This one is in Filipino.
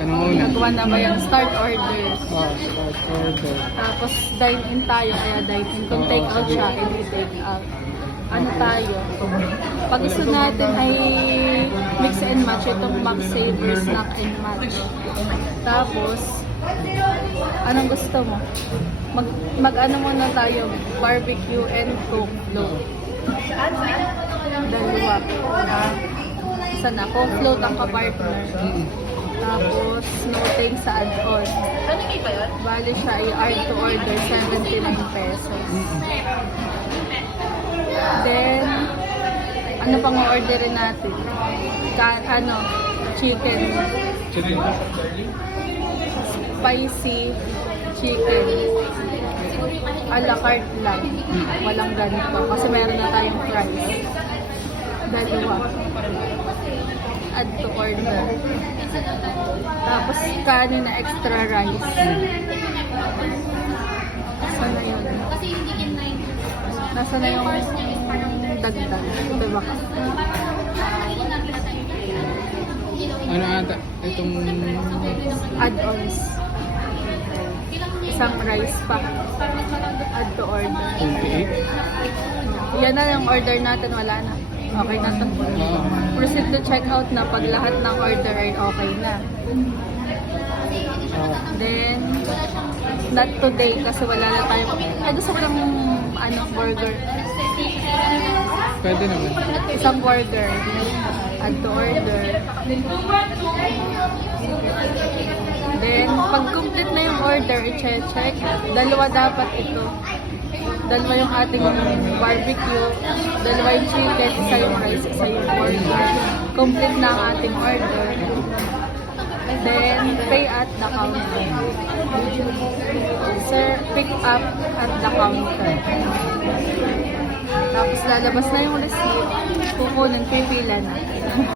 Ano muna? Nagawa na ba yung start orders? Oh, start order. Tapos dine-in tayo, kaya dine-in. Kung Oo, take out sige. siya, hindi take out. Ano tayo? Pag gusto natin ay mix and match, itong Max Saver Snack and Match. Tapos, anong gusto mo? Mag-ano muna tayo, barbecue and coke float. Dalawa. Isa na, coke float ang kapartner. Tapos, no thanks sa add-on. Bali siya ay add to order, 79 pesos. Then, ano pang orderin natin? Chicken. Chicken. Spicy chicken. A la carte lang. Walang ganito. Kasi meron na tayong fries. Dalawa. Add to order. Tapos kanin na extra rice. Sana yun? Nasa na yung dagdag? Diba ka? Ano ata? Itong... Add-ons. Isang rice pa. Add to order. 28? Yan na yung order natin. Wala na. Okay na to. Oo. Proceed to checkout na pag lahat ng order ay okay na. Oh. Then, not today kasi wala na tayong... Ay, gusto ko lang burger. Pwede naman. Isang burger. Add to order. Then, pag complete na yung order, i-check. Dalawa dapat ito. Dalawa yung ating barbecue. Dalawa yung chicken. Isa yung rice. Isa yung burger. Complete na ang ating order. Then, pay at the counter. Sir, pick up at the counter. Tapos lalabas na yung receipt. Kukunin, pipila na.